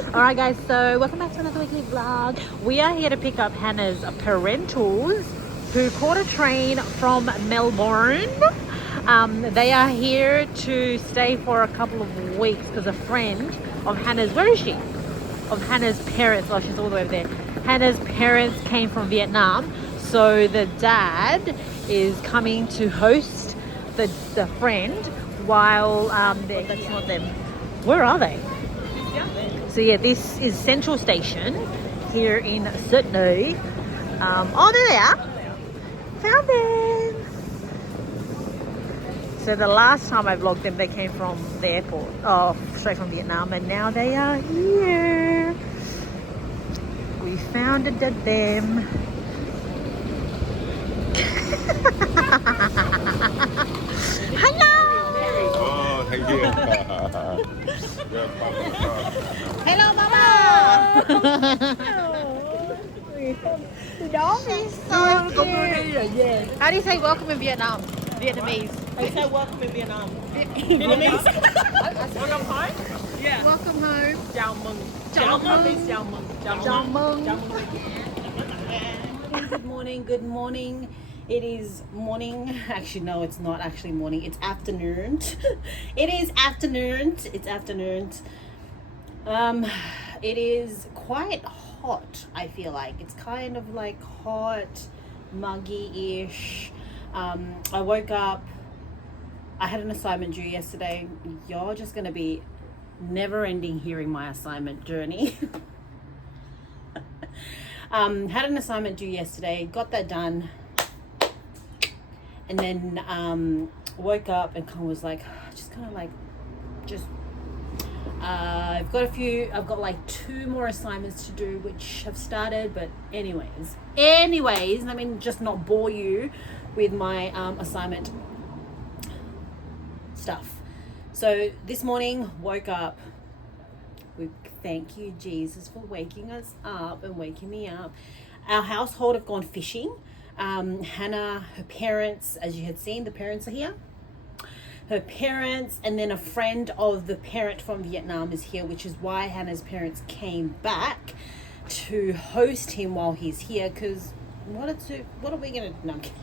Alright guys, so welcome back to another weekly vlog. We are here to pick up Hannah's parentals who caught a train from Melbourne. They are here to stay for a couple of weeks because a friend of Hannah's, where is she? Of Hannah's parents, oh she's all the way over there. Hannah's parents came from Vietnam, so the dad is coming to host the friend while that's not them. Where are they? So yeah, this is Central Station here in Sydney. Oh, there they are. Found them. So the last time I vlogged them, they came from the airport, straight from Vietnam, and now they are here. We found them. Hello. Oh, thank you. Hello, Mama. Dog is so cute. How do you say welcome in Vietnam? Vietnamese. I say welcome in Vietnam. Vietnamese. Welcome home? Yeah. Welcome home. Chào mừng. Chào mừng means chào mừng. Chào mừng. Good morning, good morning. It is morning. Actually, no, it's not actually morning. It's afternoon. It is afternoon. It's afternoon. It is quite hot, I feel like. It's kind of like hot, muggy-ish. I woke up. I had an assignment due yesterday. You're just going to be never-ending hearing my assignment journey. Had an assignment due yesterday. Got that done. And then woke up and kind of was like, I've got like 2 more assignments to do, which have started, but anyways, let me just not bore you with my assignment stuff. So this morning, woke up. We thank you, Jesus, for waking us up and waking me up. Our household have gone fishing. Hannah, her parents, as you had seen, the parents are here. Her parents, and then a friend of the parent from Vietnam is here, which is why Hannah's parents came back to host him while he's here, because what are we gonna no, I'm kidding.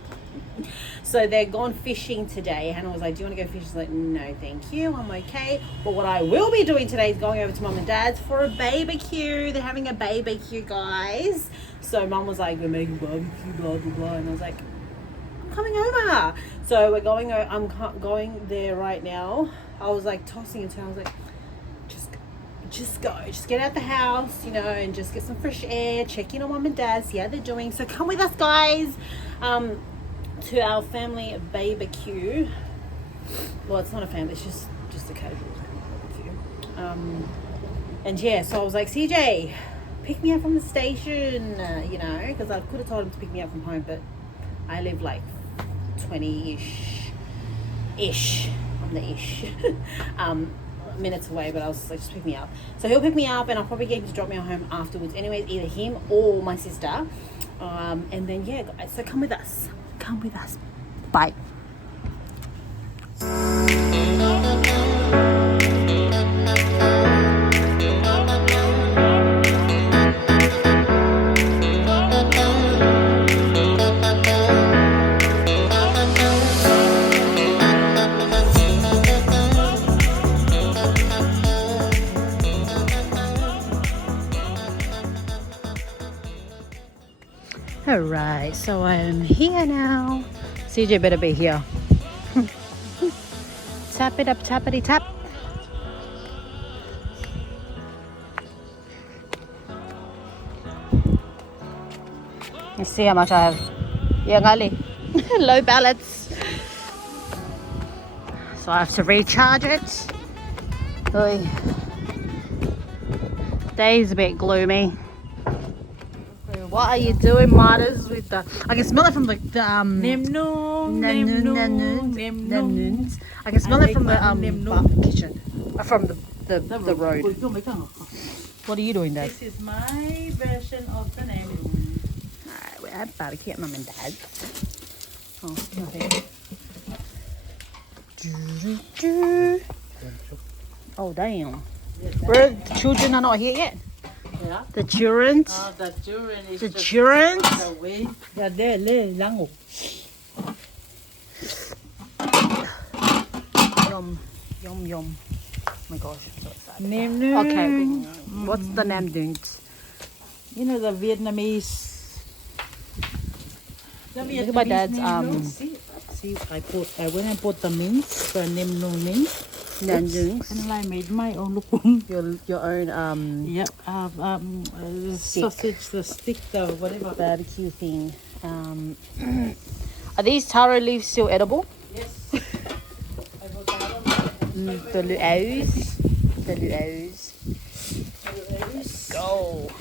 So they're gone fishing today. Hannah was like, do you want to go fishing? She's like, no thank you, I'm okay. But what I will be doing today is going over to Mum and Dad's for a BBQ. They're having a BBQ, guys. So Mum was like, we're making barbecue, blah blah blah, and I was like, I'm coming over. So I'm going there right now. I was like tossing and turning. I was like, just get out the house, you know, and just get some fresh air, check in on Mum and Dad, see how they're doing. So come with us, guys, to our family BBQ. Well, it's not a family, it's just a casual family BBQ. And yeah, so I was like, CJ, pick me up from the station, you know, because I could have told him to pick me up from home, but I live like 20-ish, I'm the ish, minutes away, but I was like, just pick me up. So he'll pick me up, and I'll probably get him to drop me home afterwards anyways, either him or my sister. And then yeah, guys, so come with us, bye. Alright, so I'm here now. CJ better be here. Tap it up, tappity tap. Let's see how much I have. Yeah, gali. Low balance. So I have to recharge it. Oy. Day's a bit gloomy. What are you doing, Martyrs? With the, I can smell it from the noons. I can smell it from the kitchen, from the road. What are you doing, Dad? This is my version of the name noon. Alright, we're at barbecue at Mum and Dad. Oh, nothing. Oh, damn. Where the children are not here yet. Yeah. The children. The children is The just children. away. They're there, lango. Yum, yum, yum. Oh my gosh, I'm so excited. Nam Dung. Okay, what's the Nam Dungs? You know the Vietnamese. The Look at my dad's, name, no? See, I went and bought the mince, the Nam Dung mince. Nam Dungs. And I made my own look. Your own Yep. Sausage, the stick, the whatever. barbecue thing. Are these taro leaves still edible? Yes. The luaus. The luaus. Go.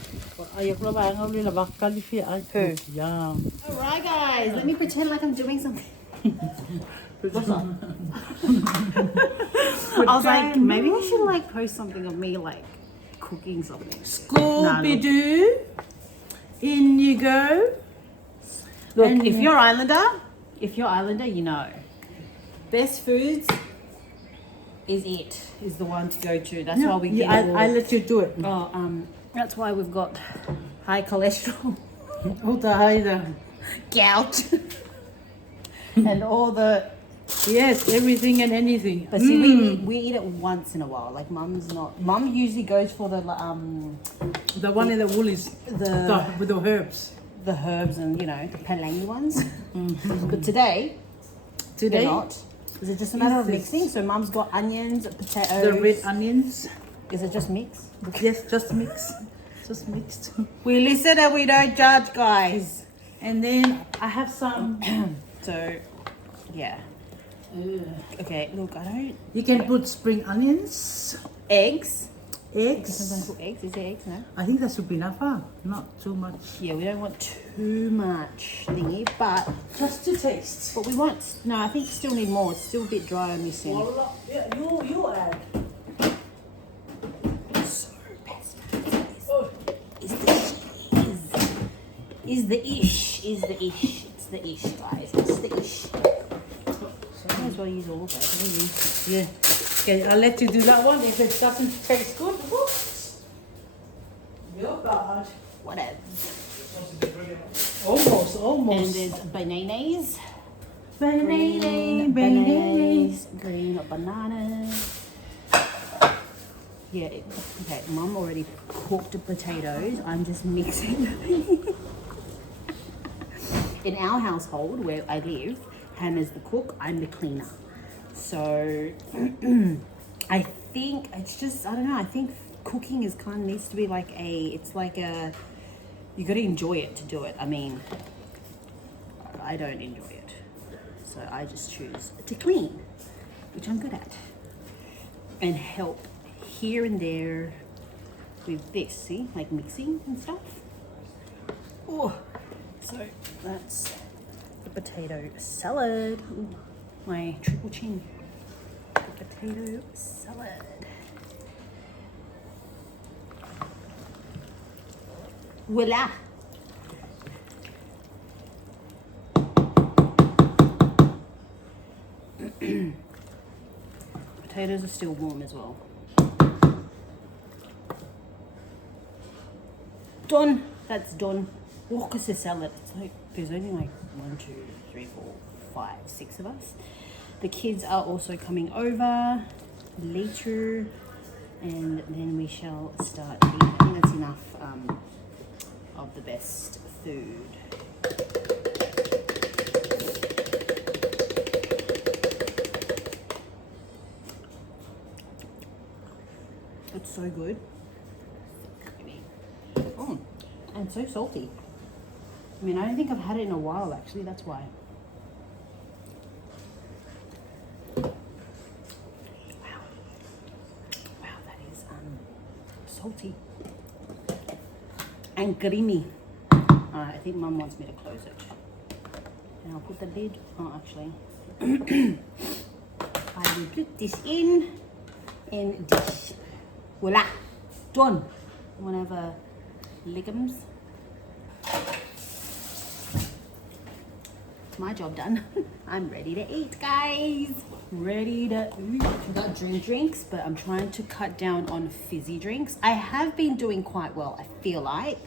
Ayok lang ang ulit na bakal if Who? Yeah. Alright guys, let me pretend like I'm doing something. I was like, maybe I should like post something of me like cooking something. Scooby-Doo. In you go. Look, And- if you're Islander, you know. Best foods is the one to go to. That's why we get I let you do it. that's why we've got high cholesterol, gout, and all the. Yes, everything and anything. But see, we eat it once in a while. Like mum's not. Mum usually goes for the The one in the woolies. With the herbs. the herbs and the palangi ones. But today they're not. Is it just a matter of mixing? So mum's got onions, potatoes. The red onions. Is it just mix? Yes, just mix. Just mixed. We listen and we don't judge, guys. And then I have some. So, yeah. Okay, look, I don't. You can put spring onions, Eggs. eggs. Sometimes put eggs. Is there eggs? No. I think that should be enough, huh? Not too much. Yeah, we don't want too much thingy, but Just to taste. we want. No, I think you still need more. It's still a bit dry and missing. Yeah, you add. So best is the cheese. Is the ish. Is the ish. It's the ish, guys. It's the ish. So I might as well use all of it. Yeah. Okay, I'll let you do that one. If it doesn't taste good, whoops. You're bad. Whatever. Almost. And there's bananas. Bananas. Bananas. Green bananas. Yeah, okay, Mum already cooked the potatoes. I'm just mixing. In our household where I live, Hannah's the cook, I'm the cleaner. So I think it's just, I don't know, I think cooking is kind of needs to be like it's like you got to enjoy it to do it. I mean, I don't enjoy it. So I just choose to clean, which I'm good at. And help here and there with this, see, like mixing and stuff. Oh, so that's the potato salad. Ooh, my triple chin. The potato salad. Voila. Potatoes are still warm as well. Done. That's done. Walk us a salad. It's like there's only like 1, 2, 3, 4, 5, 6 of us. The kids are also coming over later, and then we shall start eating. I think that's enough of the best food. It's so good. Oh, and so salty. I mean, I don't think I've had it in a while, actually. That's why. Wow. Wow, that is salty and creamy. I think Mum wants me to close it. And I'll put the lid. Oh, actually, I will put this in dish. Voila, done. One of the legumes. my job done. I'm ready to eat, guys. Ready to eat. I got drinks, but I'm trying to cut down on fizzy drinks. I have been doing quite well, I feel like.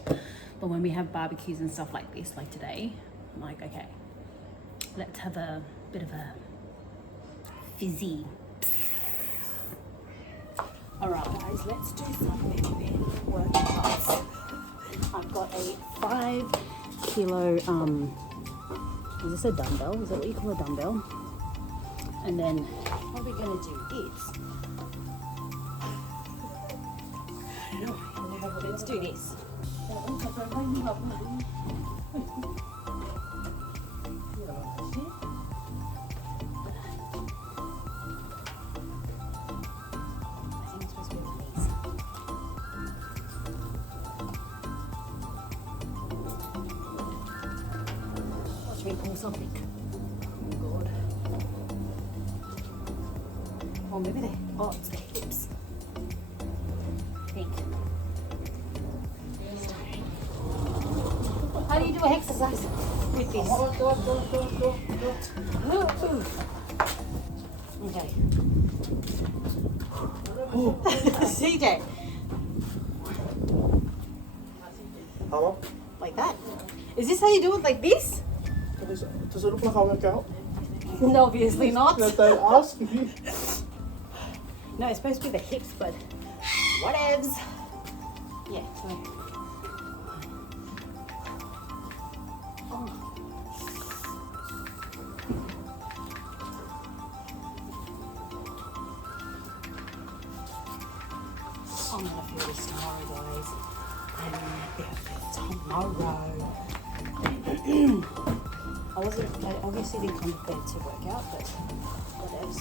But when we have barbecues and stuff like this, like today, I'm like, okay, let's have a bit of a fizzy. All right, guys, let's do some workouts. I've got a 5 kilo, is this a dumbbell? Is that what you call a dumbbell? And then what we're gonna do is, let's do this. Watch me pull something. Oh God. Oh, maybe they. Oh, it's the hips. I think. How do you do an exercise with this? Okay. CJ. Hello? Like that? Is this how you do it? Like this? Does it look like I work out? No, obviously not. Don't ask me. No, it's supposed to be the hips, but whatevs. Yeah. So. I'm gonna feel this tomorrow, guys. I'm gonna feel this tomorrow. I obviously didn't come to bed to work out, but whatevs.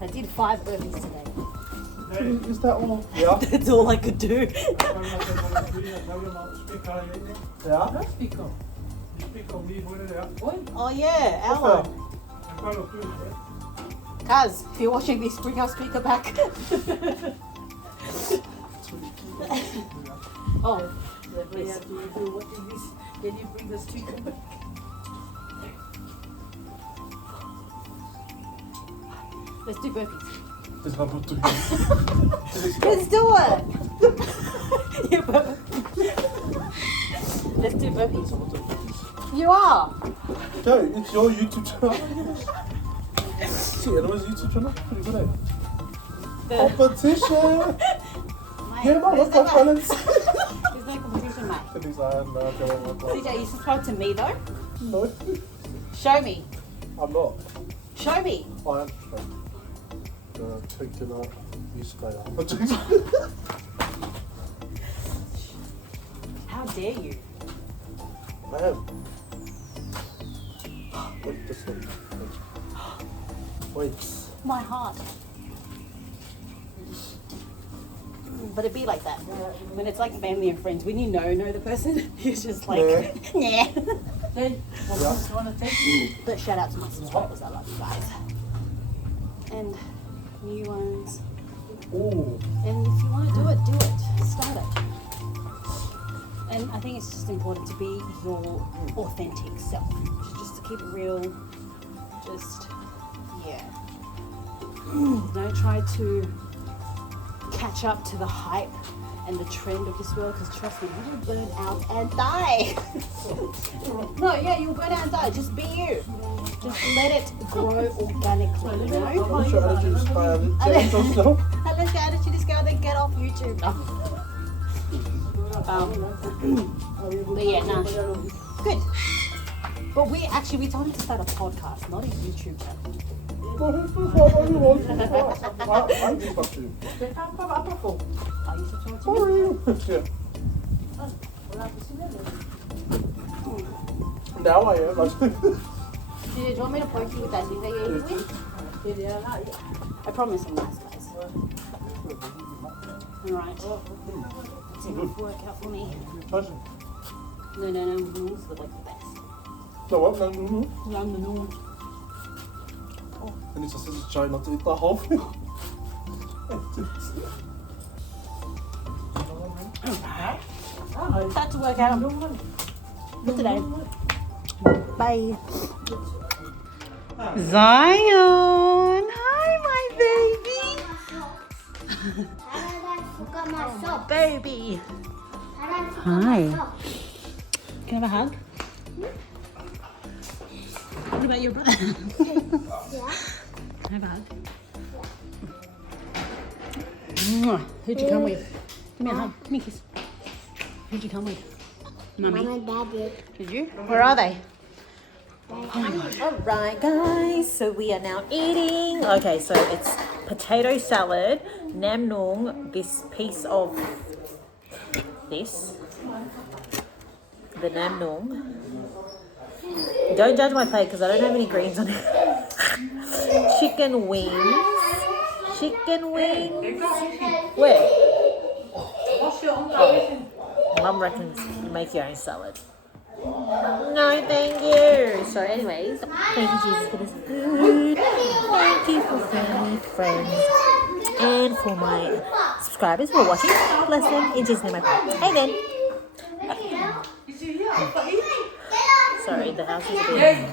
I did 5 burpees today. Hey, is that all? Yeah. That's all I could do. Ja? Oh yeah, Alan. Kaz, if you're watching this, bring our speaker back. Oh, please. Can you bring the speaker back? Let's do burpees. Is dat wat doen? Let's do it. You burp. Let's do burpees. You are. Okay, it's your YouTube channel. See, that was YouTube channel. Pretty good, eh? Competition! Yeah, man, what's that balance? There's no competition, mate. It is, no, CJ, you subscribe to me though? No, Show me. I'm not. Show me. I am. Take it out. This guy out. How dare you? I am. Wait, this one. Wait. My heart. But it'd be like that. When it's like family and friends, when you know the person, it's just like, nah. Hey, what else do you want to take? But shout out to my subscribers, I love you guys. And new ones. Ooh. And if you want to do it, start it. And I think it's just important to be your authentic self. Just to keep it real. Just, yeah. Don't try to catch up to the hype and the trend of this world, because trust me, you will burn out and die. No, yeah, you'll burn out and die. Just be you. Just let it grow organically, you know? What's your attitude? Unless your attitude is go, then get off YouTube. But yeah, nah. Good. But we told him to start a podcast, not a YouTube channel. I'm just you. Are you subscribed to me? Yeah. Now I am. Do you want me to poke you with that thing that you're eating with? I promise I'm nice, guys. Alright. It's a good workout for me. No, noodles look like the best. No, what? No. No. And it's just a try not to eat the whole thing. Start to work out. Good today. Bye. Zion. Hi, my baby. Baby. Hi. Can I have a hug? What about your brother? Can I have a hug? Who'd you come with? Give me a hug. Give me a kiss. Who'd you come with? Mummy? Mom and Dad did. Did you? Where are they? Alright guys, so we are now eating. Okay, so it's potato salad, nam nung, this piece of this, the nam nung. Don't judge my plate because I don't have any greens on it. Chicken wings. Chicken wings. Where? Mum reckons you make your own salad. No, thank you. So anyways, thank you Jesus for this food. Thank you for family, friends, and for my subscribers who are watching. Bless them. In Jesus' name I pray. Amen. Sorry, the house is a bit...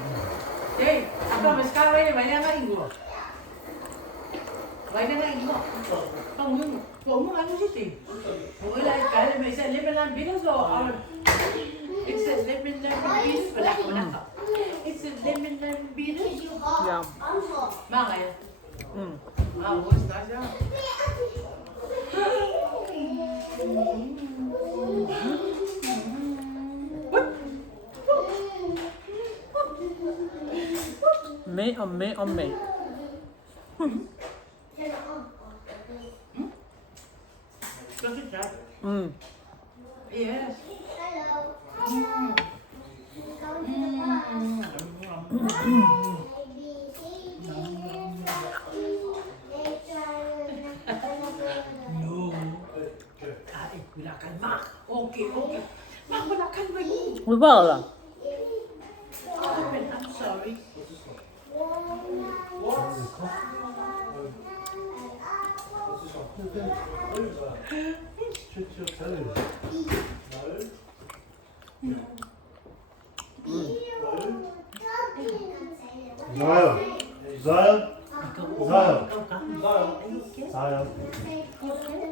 It says lemon beef. It says lemon beef. Yum. Mga what's that? Meat on meat on meat. Does it try? Yes. No. Wala kan Mak. Okay. Mak, wala kan ba yun? Wala. I'm sorry. Stretch your toes.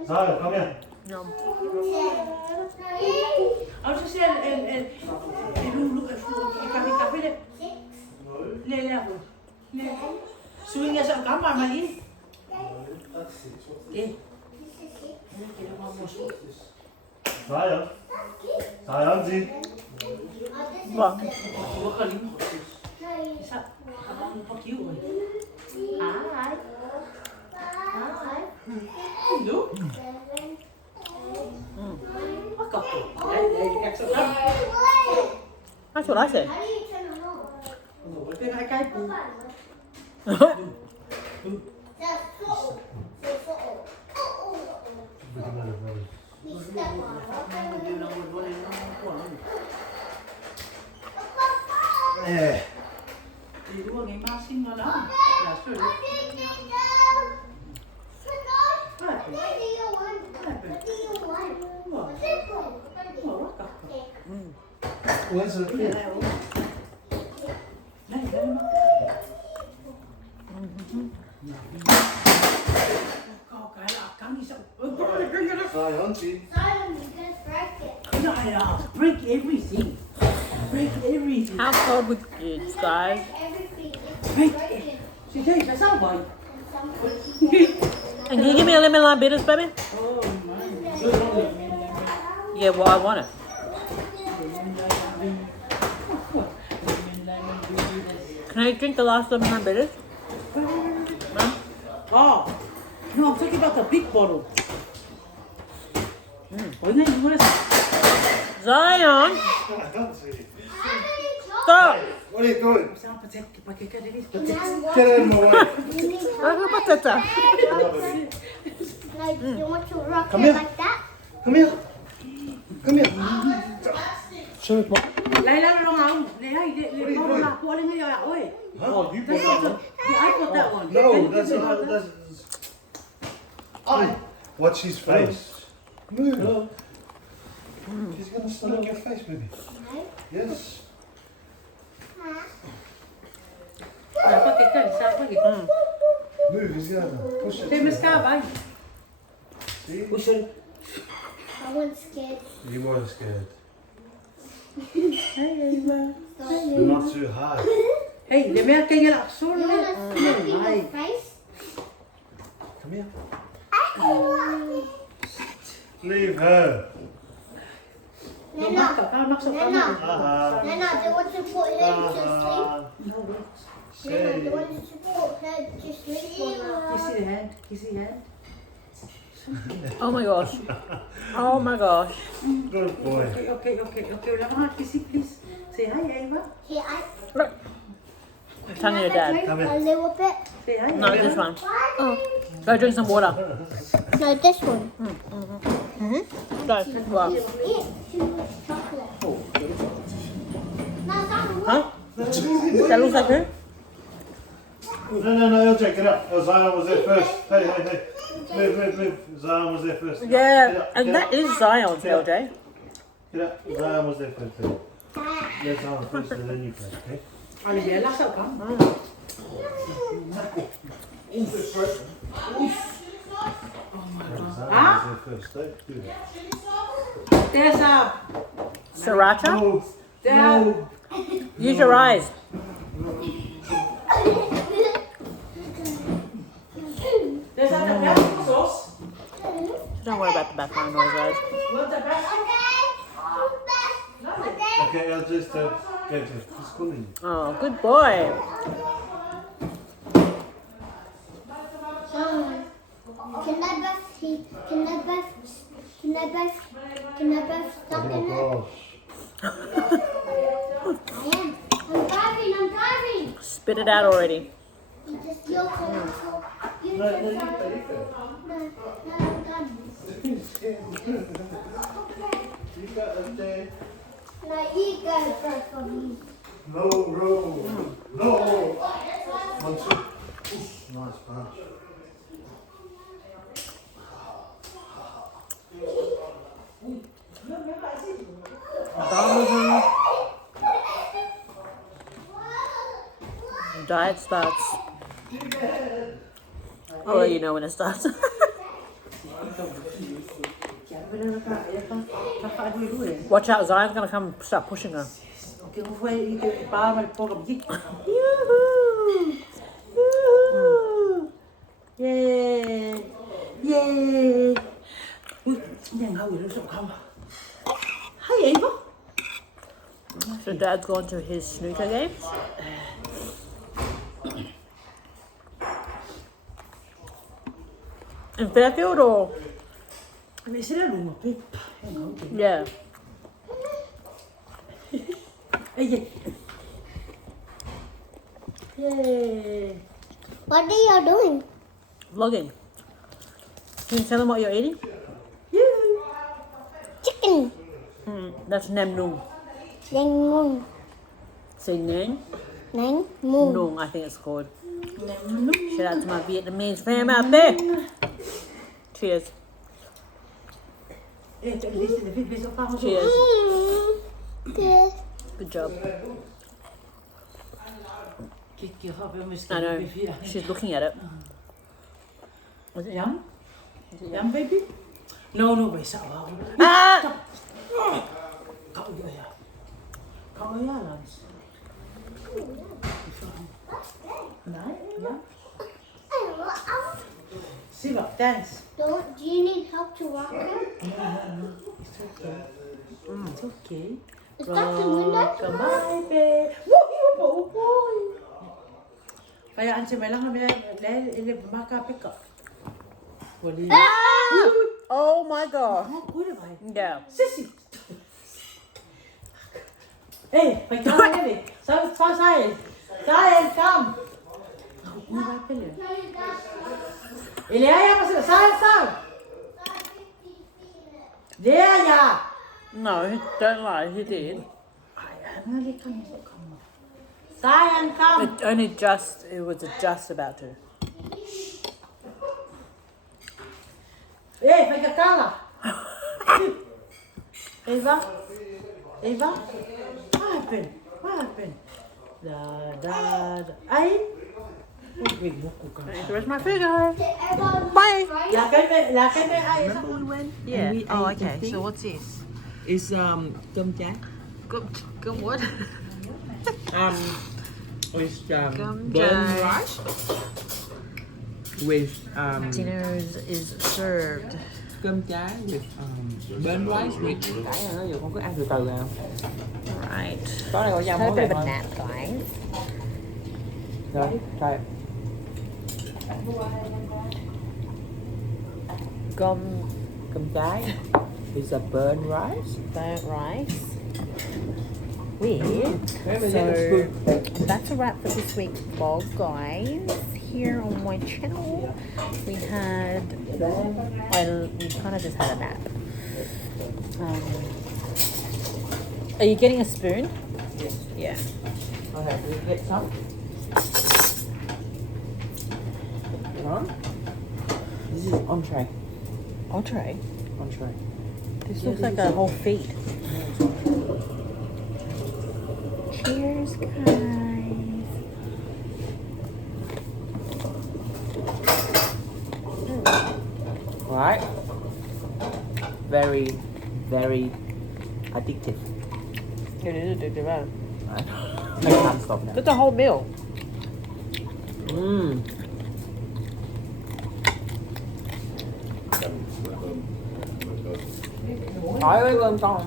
Zion, come here. Yum. Als je zegt, en café, nee. Swing as a gamma, Malin. Zion, see. What? That's what I said. Yeah. Where's the kid? Zion, see. Break everything. Household with kids, guys. Break it. She takes us out, boy. And can you give me a lemon lime bitters, baby? Oh, my. Yeah, well, I want it. Can I drink the last lemon lime bitters? Mom? Oh, no, I'm talking about the big bottle. What is it? Zion! I can't see. Stop! What are you doing? Get Get out of my way. Like, you want to rock Come it here. like that? Come here. Come here. Show it, Mom. Lấy ra nó không? Lấy nó là của lên cái ơi. Oh, you put that one. Yeah, I put that one. No, that's I. Watch his face. Move. He's gonna stomach your face, baby. Yes. Dapat kita bisa lagi. Move, he's gonna push it. Saya mesti apa? See? Push it. I wasn't scared. You weren't scared. Hey, Eva. But not too hard. Hey, dia mesti kaya nak sur. You want to slap him in the face? Come here. Leave her. Nana, Kalau nak sok Nana, Uh-huh. Nana, do you want to put her to sleep? Nana, do Say. you want to put her to sleep or not? Kiss your hand. Kiss your hand. Oh my gosh. Oh my gosh. Good boy. Okay. Lamang kiss please. Say hi, Eva. Here, I Tongue your dad. Come a here. little bit. Say hi. No, this one. Go drink some water. No, this one. Go. Wow. Eat too much chocolate. No, that one. Huh? That looks like her? No, LJ, get up. Oh, Zion was there first. Hey. Move. Zion was there first. Yeah, and that is Zion's, LJ. Get up. Zion was there first. Let Zion first and then you play, okay? Ano dia lah sok kan? Zion Huh? was there first. Don't do that. Tessa. Sriracha? Tessa. Use your eyes. Tessa the best sauce. Don't worry about the background noise, guys. What's the best? Okay, I'll just go to. He's calling you. Oh, good boy. Can I both stuck in it? Oh, I am. I'm driving. Spit it out already. You just your turn. You No, turn you first. go, you go. No, I'm done. You go, LJ. No, you go first for me. No, roll. No. 1, 2. Nice punch. Diet starts. I'll let you know when it starts. Watch out, Zion's gonna come start pushing her. Okay, hoe ver je paar met pork op dik. Yoo-hoo! Yoo-hoo! Yay! Yay! Ui, nhanh hao gì nó sọc không? Hi Eva. So Dad's gone to his snooker games. In Fairfield or? Mày sẽ ra luôn một cái. Yeah. Ê gì? Yay! What are you doing? Vlogging. Can you tell them what you're eating? Chicken. That's nem nung. Neng moon. Say neng? Neng moon. Nung, I think it's called. Shout out to my Vietnamese fam out there. Cheers. Ê, chạy đi để viết cho tao. Cheers. Yes. Good job. Kikki har vi med I know. She's looking at it. Was it yum? Is it yum, baby? No, mày sợ không? Ah! Cậu vô à? Cậu ấy là Đấy, yum. See what? Dance. Do you need help to rock it? It's okay. It's okay. Is that the window? Come on, baby. Woo, bộ boy. Kaya ang si Melang kami ele maka pick up. Wali. Oh my god. Kuya ba? Yeah. Sissy. Hey, phải cho cái gì? Sao sai? Sai come. Kuya ba pala? Ilaya pa sai. There ya. No, don't lie, he did. đi không sai ăn không It was just about to. ê phải cả cá à Eva what happened da ấy Where's my food, guys? Bye. là cái mẹ ai Remember we went? Yeah. And we Oh, ate the okay. thing? So what's this? It's cơm tráng. Gum what? It's Cơm burnt tráng. rice with Dinner is served. cơm tráng with burnt rice with cái nó giờ con cứ ăn từ từ nào. Right. Có này có Just dao had a món bit này of a thôi. nap, guys. Rồi, try. Gum Cơm tráng is a burnt rice. burnt rice. With Remember, so yeah, that's good. that's a wrap for this week's vlog, guys. Here on my channel, we had we kind of just had a nap. Are you getting a spoon? Yes. Yeah. Okay, we get some. Đó. This is entree. Entree. Entree. This looks like a whole feed. Cheers, guys. Right. Very, very addictive. It is addictive, huh? I can't stop now. That's a whole meal. Mmm. Hỏi với cơm con.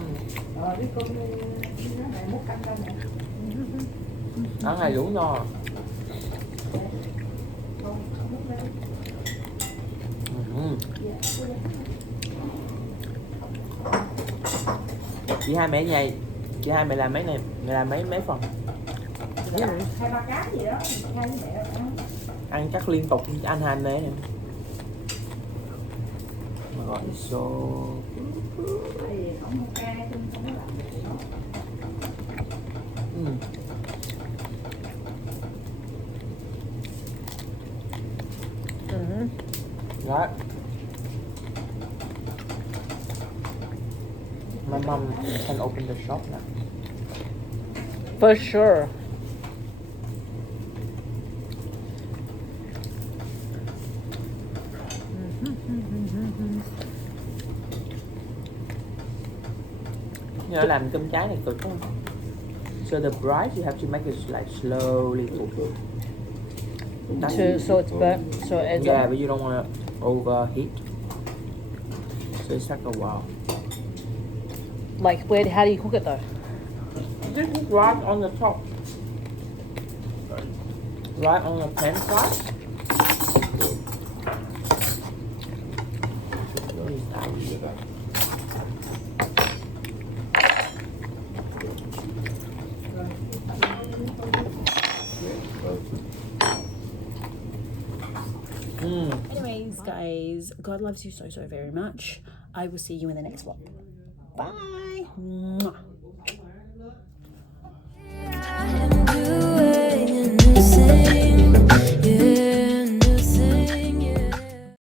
Ăn này đủ no. Chị hai mẹ nhầy, chị hai mẹ làm mấy này, mẹ làm mấy phần. hai ba cái gì đó hai với mẹ Ăn chắc liên tục ăn hai mẹ này. Mà gọi so không một ca không có làm Right. My mom can open the shop now. For sure. Nhớ làm cơm trái này cực không? So the rice you have to make it like slowly cook. So it's burnt. So it's Yeah, but you don't want to overheat. So it's like a while. like how do you cook it though? Just put right on the top. Right on the pan side. Anyways, guys, God loves you so very much. I will see you in the next vlog. Bye. Mwah.